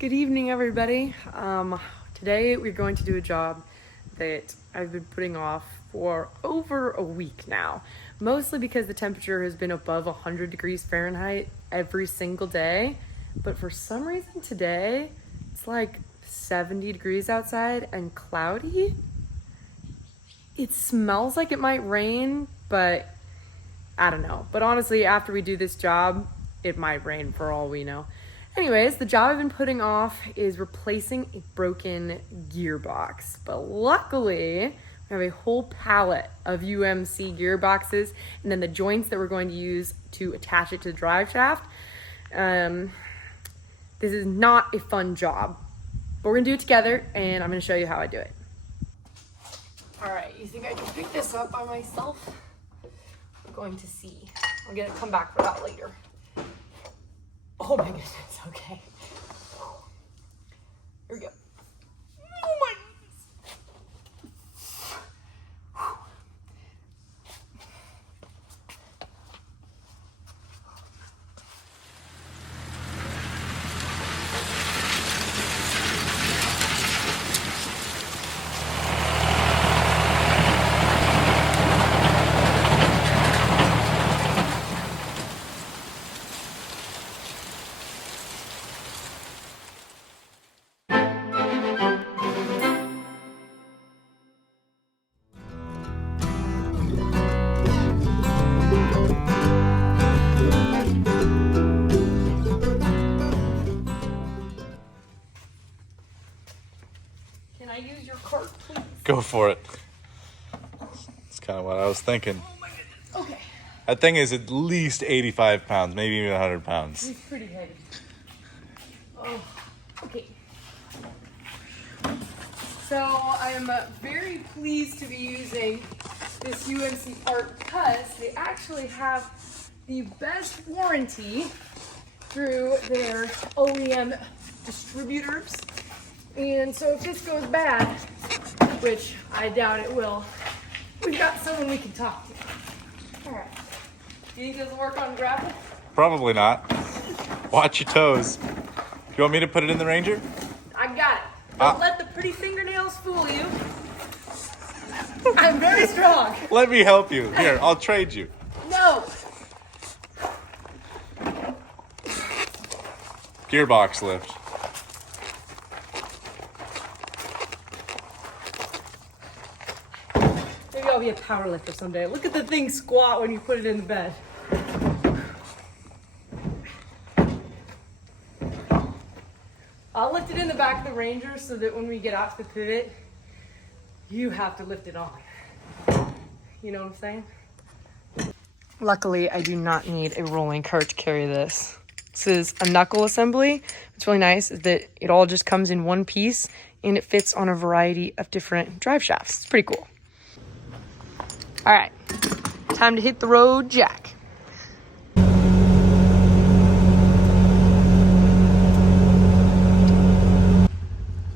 Good evening, everybody. Today we're going to do a job that I've been putting off for over a week now, mostly because the temperature has been above 100 degrees Fahrenheit every single day. But for some reason today, it's like 70 degrees outside and cloudy. It smells like it might rain, but I don't know. But honestly, after we do this job, it might rain for all we know. Anyways, the job I've been putting off is replacing a broken gearbox. But luckily, we have a whole pallet of UMC gearboxes and then the joints that we're going to use to attach it to the drive shaft. This is not a fun job, but we're gonna do it together and I'm gonna show you how I do it. All right, you think I can pick this up by myself? We're going to see. I'm gonna come back for that later. Oh my goodness, okay. Here we go. Oh my goodness. Can I use your cart, please? Go for it. That's kind of what I was thinking. Oh my goodness. Okay. That thing is at least 85 pounds, maybe even 100 pounds. It's pretty heavy. Oh, okay. So I am very pleased to be using this UMC part because they actually have the best warranty through their OEM distributors. And so if this goes bad, which I doubt it will, we've got someone we can talk to. All right. Do you think this will work on gravel? Probably not. Watch your toes. Do you want me to put it in the Ranger? I got it. Don't let the pretty fingernails fool you. I'm very strong. Let me help you. Here, I'll trade you. No. Gearbox lift. Maybe I'll be a power lifter someday. Look at the thing squat when you put it in the bed. I'll lift it in the back of the Ranger so that when we get out to the pivot, you have to lift it on. You know what I'm saying? Luckily, I do not need a rolling cart to carry this. This is a knuckle assembly. What's really nice is that it all just comes in one piece and it fits on a variety of different drive shafts. It's pretty cool. All right, time to hit the road, Jack.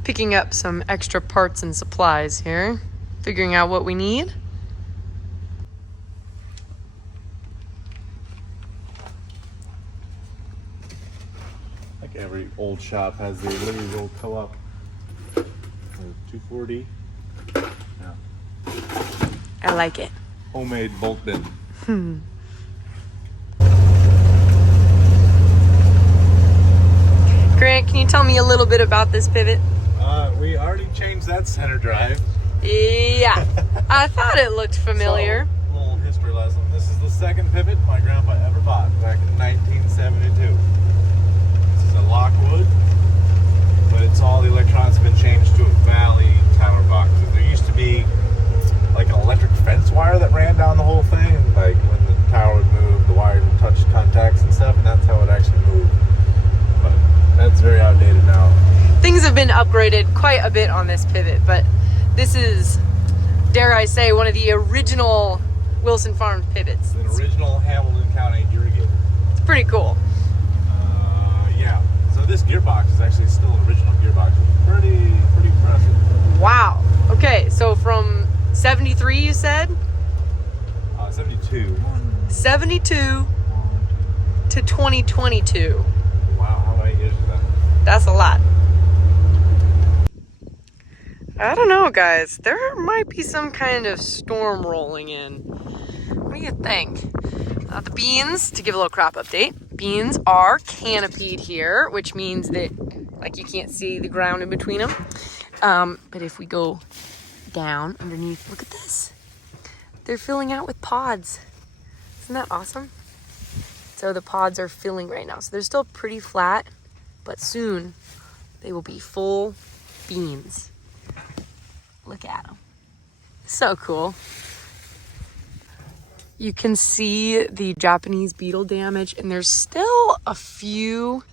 Picking up some extra parts and supplies here, figuring out what we need. Like every old shop has the little co-op 240. Yeah. I like it. Homemade bolt bin. Grant, can you tell me a little bit about this pivot? We already changed that center drive. Yeah, I thought it looked familiar. So, little history lesson. This is the second pivot my grandpa ever bought back in 1972. This is a Lockwood, but it's all the electronics have been changed to a Valley tower box. There used to be like an electric fence wire that ran down the whole thing. Like when the tower would move, the wires would touch contacts and stuff, and that's how it actually moved. But that's very outdated now. Things have been upgraded quite a bit on this pivot, but this is, dare I say, one of the original Wilson Farms pivots. It's an original Hamilton County irrigator. It's pretty cool. Yeah. So this gearbox is actually still an original gearbox. Pretty impressive. Wow. Okay, so from 73, you said? 72. 72 to 2022. Wow, how many years is that? That's a lot. I don't know, guys. There might be some kind of storm rolling in. What do you think? The beans, to give a little crop update, beans are canopied here, which means that, like, you can't see the ground in between them. But if we go down underneath, look at this. They're filling out with pods. Isn't that awesome? So the pods are filling right now. So they're still pretty flat, but soon they will be full beans. Look at them. So cool. You can see the Japanese beetle damage, and there's still a few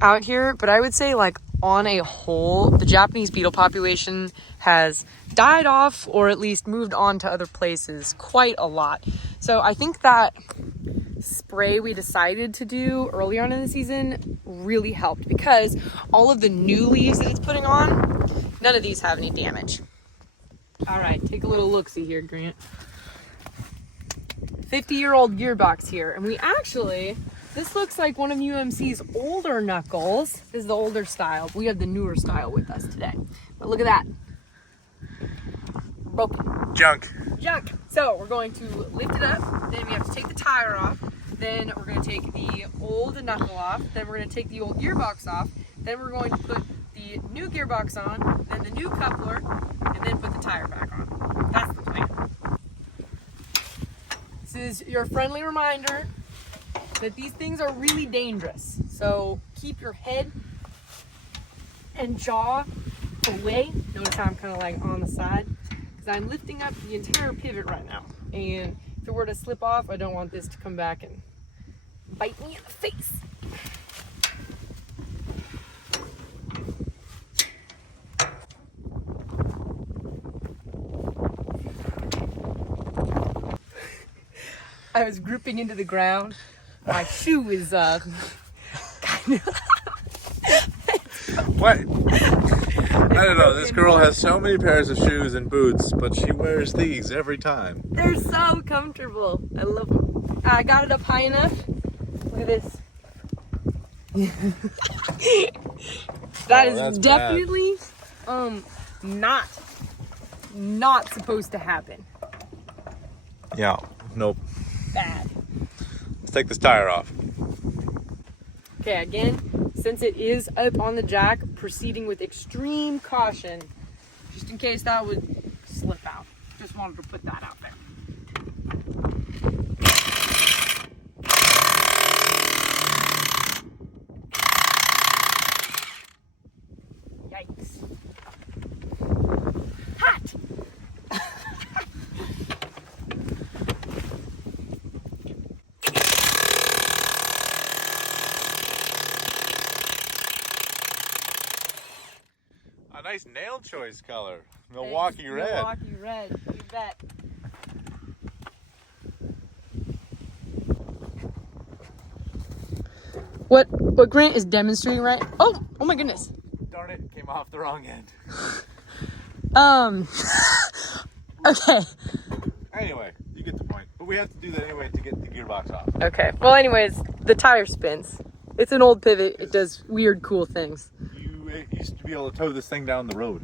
out here, but I would say, like, on a whole, the Japanese beetle population has died off or at least moved on to other places quite a lot. So I think that spray we decided to do early on in the season really helped, because all of the new leaves that it's putting on, none of these have any damage. All right, take a little look-see here, Grant. 50-year-old gearbox here, and we actually, this looks like one of UMC's older knuckles. This is the older style. We have the newer style with us today. But look at that. Broken. Junk. So we're going to lift it up, then we have to take the tire off, then we're going to take the old knuckle off, then we're going to take the old gearbox off, then we're going to put the new gearbox on, then the new coupler, and then put the tire back on. That's the plan. This is your friendly reminder that these things are really dangerous. So keep your head and jaw away. Notice how I'm kind of like on the side, because I'm lifting up the entire pivot right now. And if it were to slip off, I don't want this to come back and bite me in the face. I was gripping into the ground. My shoe is kind of... What? I don't know. This girl has so many pairs of shoes and boots, but she wears these every time. They're so comfortable. I love them. I got it up high enough. Look at this. That is definitely not supposed to happen. Yeah. Nope. Bad. Let's take this tire off. Okay, again, since it is up on the jack, proceeding with extreme caution, just in case that would slip out. Just wanted to put that out there. Yikes. Hot! A nice nail choice color. Milwaukee red. Milwaukee red, you bet. What Grant is demonstrating right? Oh my goodness. Darn it, came off the wrong end. Okay. Anyway, you get the point. But we have to do that anyway to get the gearbox off. Okay. Well, anyways, the tire spins. It's an old pivot. It does weird, cool things. You used to be able to tow this thing down the road.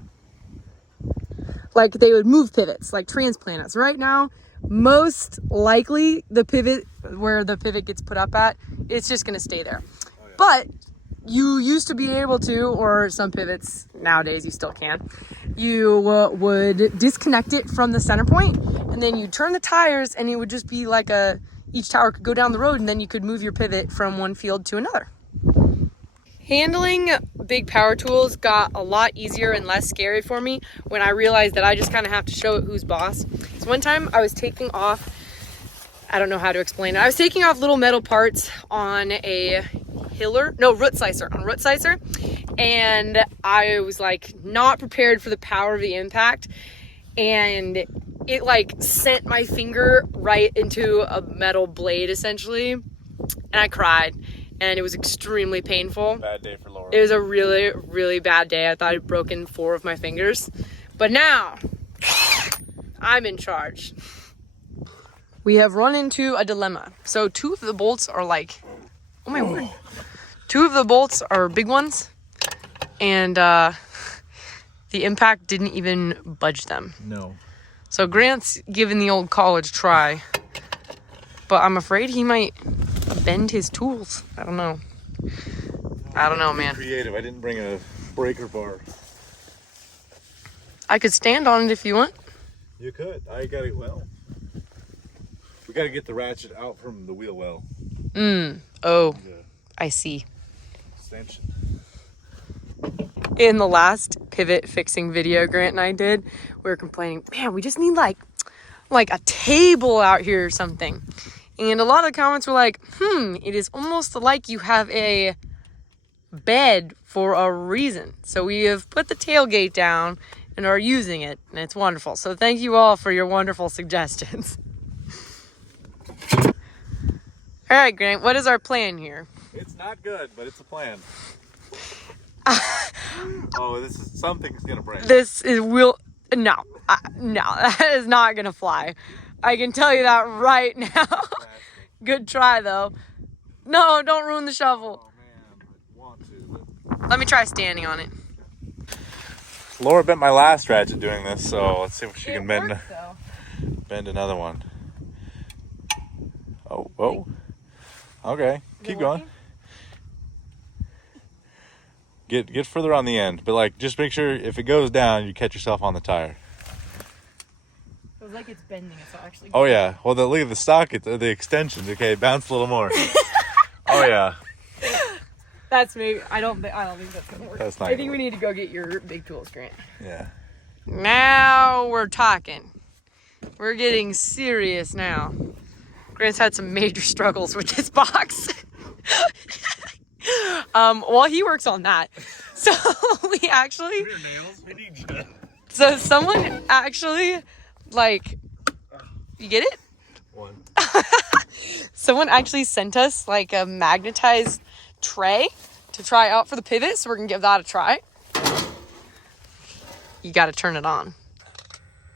Like, they would move pivots, like transplant us. Right now, most likely the pivot, where the pivot gets put up at, it's just going to stay there. Oh, yeah. But you used to be able to, or some pivots nowadays you still can, you would disconnect it from the center point, and then you turn the tires, and it would just be like each tower could go down the road, and then you could move your pivot from one field to another. Handling big power tools got a lot easier and less scary for me when I realized that I just kind of have to show it who's boss. So one time I was taking off, I don't know how to explain it. I was taking off little metal parts on a root slicer, and I was like not prepared for the power of the impact, and it like sent my finger right into a metal blade essentially, and I cried. And it was extremely painful. Bad day for Laura. It was a really, really bad day. I thought I'd broken 4 of my fingers. But now, I'm in charge. We have run into a dilemma. So 2 of the bolts are like, oh my word. 2 of the bolts are big ones. And the The impact didn't even budge them. No. So Grant's giving the old college try. But I'm afraid he might bend his tools. I don't know. I don't know, man. Creative. I didn't bring a breaker bar. I could stand on it if you want. You could. I got it. Well, we got to get the ratchet out from the wheel well. Oh, The I see. extension. In the last pivot fixing video Grant and I did, we were complaining, man, we just need like a table out here or something. And a lot of the comments were like, it is almost like you have a bed for a reason. So we have put the tailgate down and are using it, and it's wonderful. So thank you all for your wonderful suggestions. All right, Grant, what is our plan here? It's not good, but it's a plan. Oh, this is something's gonna break. No, that is not gonna fly. I can tell you that right now. Good try though. No, don't ruin the shovel. Oh man, I want to. Let me try standing on it. Laura bent my last ratchet doing this, so let's see if she can bend worked, though. bend another one. Oh. Okay, keep going. Get further on the end, but like just make sure if it goes down, you catch yourself on the tire. Feels like it's bending. It's actually. Oh yeah. Well, look at the stock. The extensions. Okay, bounce a little more. Oh yeah. That's maybe. I don't think that's gonna work. That's not. I think we need to go get your big tools, Grant. Yeah. Now we're talking. We're getting serious now. Grant's had some major struggles with this box. While he works on that. So we actually. Your nails. We need you. So someone actually, like, you get it? One. Someone actually sent us like a magnetized tray to try out for the pivot, so we're gonna give that a try. You gotta turn it on.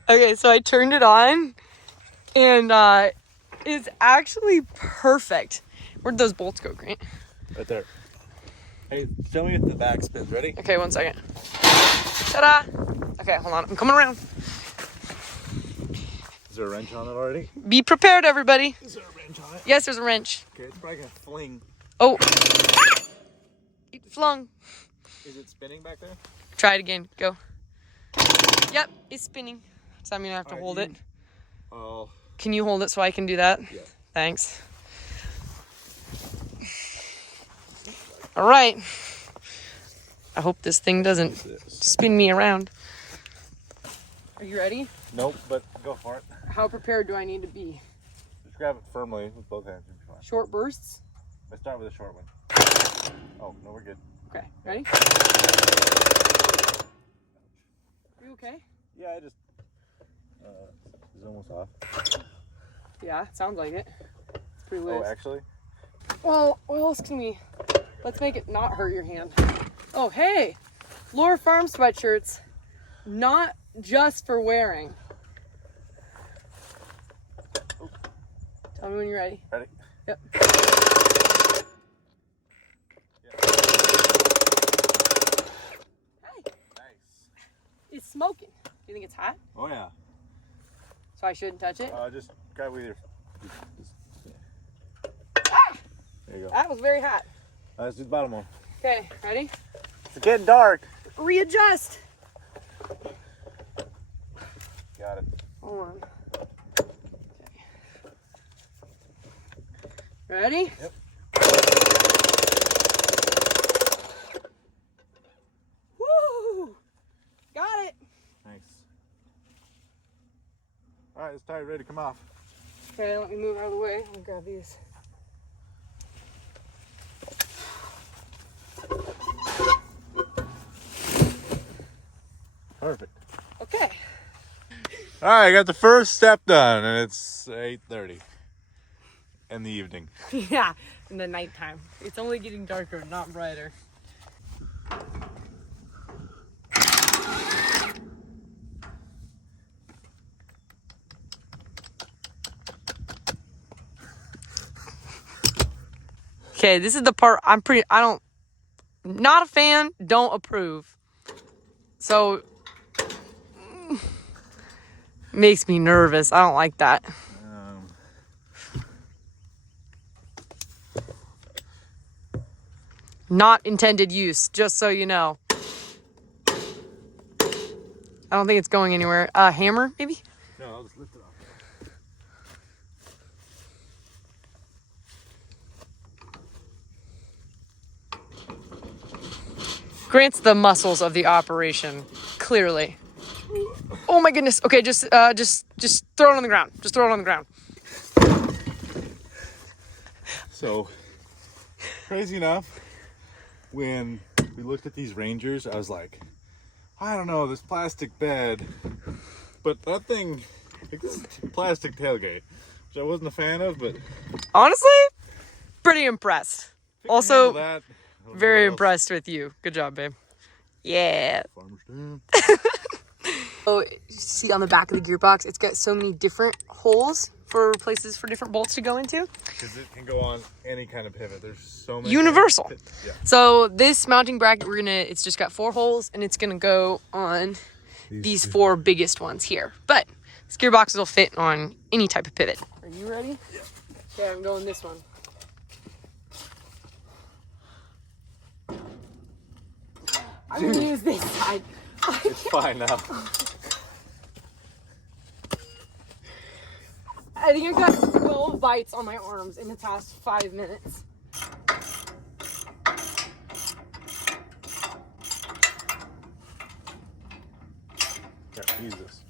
Okay, so I turned it on, and it's actually perfect. Where'd those bolts go, Grant? Right there. Hey, show me if the back spins. Ready? Okay, 1 second. Ta-da! Okay, hold on. I'm coming around. Is there a wrench on it already? Be prepared, everybody. Is there a wrench on it? Yes, there's a wrench. Okay, it's probably gonna fling. Oh. It flung. Is it spinning back there? Try it again. Go. Yep, it's spinning. So I'm gonna have to All right, hold it. Oh. Can you hold it so I can do that? Yeah. Thanks. All right. I hope this thing doesn't spin me around. Are you ready? Nope, but go for it. How prepared do I need to be? Just grab it firmly with both hands. You'll be fine. Short bursts? Let's start with a short one. Oh, no, we're good. Okay, ready? Are you okay? Yeah, I just it's almost off. Yeah, sounds like it. It's pretty loose. Oh, actually? Well, what else can we... Let's make it not hurt your hand. Oh, hey! Aurora farm sweatshirts. Not just for wearing. Oh. Tell me when you're ready. Ready? Yep. Hey, Nice. it's smoking. Do you think it's hot? Oh, yeah. So I shouldn't touch it? Just grab with your... There you go. That was very hot. Let's do the bottom one. Okay, ready? It's getting dark. Readjust. Got it. Hold on. Okay. Ready? Yep. Woo! Got it. Nice. All right, it's tired, ready to come off. Okay, let me move out of the way. I'll grab these. Perfect. Okay. All right, I got the first step done, and it's 8:30 in the evening. Yeah, in the nighttime. It's only getting darker, not brighter. Okay, this is the part not a fan, don't approve. So Makes me nervous. I don't like that. Not intended use, just so you know. I don't think it's going anywhere. Hammer, maybe? No, I'll just lift it up. Grant's the muscles of the operation, clearly. Oh my goodness. Okay, just throw it on the ground. Just throw it on the ground. So, crazy enough, when we looked at these Rangers, I was like, I don't know, this plastic bed, but that thing, like, this is a plastic tailgate, which I wasn't a fan of, but Honestly, pretty impressed. Also, that, very impressed with you. Good job, babe. Yeah. Farmer's stand. So, see on the back of the gearbox, it's got so many different holes for places for different bolts to go into. Because it can go on any kind of pivot. There's so many. Universal. Yeah. So this mounting bracket, it's just got 4 holes, and it's gonna go on these 4 biggest ones here. But this gearbox will fit on any type of pivot. Are you ready? Yeah. Okay, I'm going this one. I'm gonna use this side. It's fine now. I think I've got 12 bites on my arms in the past 5 minutes. Yeah, use this.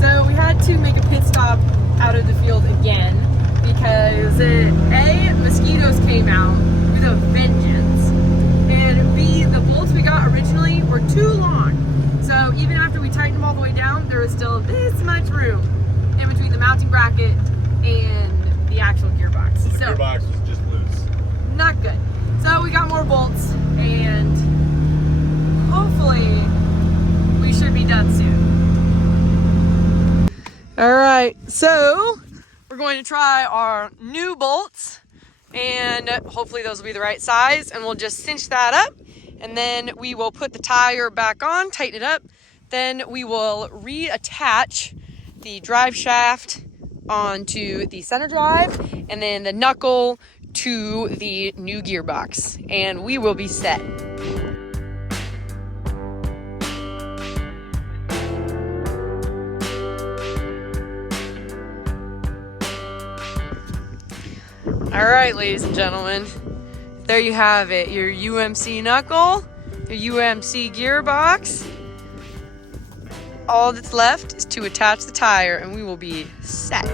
So we had to make a pit stop out of the field again because mosquitoes came out with a vengeance, and B, the bolts we got originally were too long. So even after we tightened them all the way down, there was still this much room in between the mounting bracket and the actual gearbox. So the gearbox was just loose. Not good. So we got more bolts, and hopefully we should be done soon. All right, so we're going to try our new bolts, and hopefully those will be the right size, and we'll just cinch that up, and then we will put the tire back on, tighten it up, then we will reattach the drive shaft onto the center drive, and then the knuckle to the new gearbox, and we will be set. All right, ladies and gentlemen, there you have it, your UMC knuckle, your UMC gearbox. All that's left is to attach the tire, and we will be set.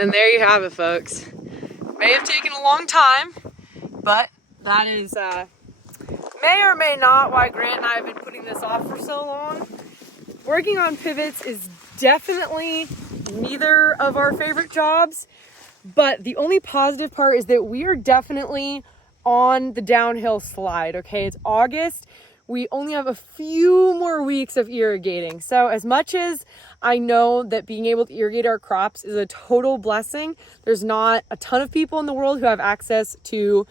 And there you have it, folks. May have taken a long time, but that is may or may not why Grant and I have been putting this off for so long. Working on pivots is definitely neither of our favorite jobs, but the only positive part is that we are definitely on the downhill slide, okay? It's August. We only have a few more weeks of irrigating. So as much as I know that being able to irrigate our crops is a total blessing, there's not a ton of people in the world who have access to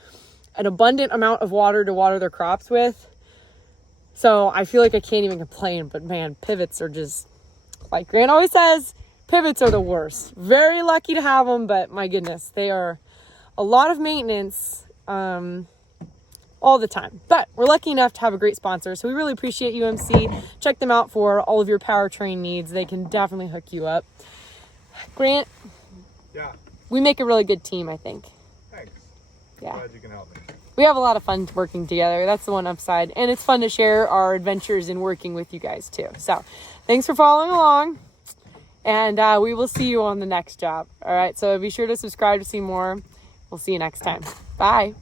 an abundant amount of water to water their crops with. So I feel like I can't even complain, but man, pivots are just, like Grant always says, pivots are the worst. Very lucky to have them, but my goodness, they are a lot of maintenance all the time. But we're lucky enough to have a great sponsor, so we really appreciate UMC. Check them out for all of your powertrain needs. They can definitely hook you up. Grant? Yeah. We make a really good team, I think. Thanks. Yeah. Glad you can help me. We have a lot of fun working together. That's the one upside. And it's fun to share our adventures in working with you guys too. So thanks for following along. And we will see you on the next job. All right. So be sure to subscribe to see more. We'll see you next time. Bye.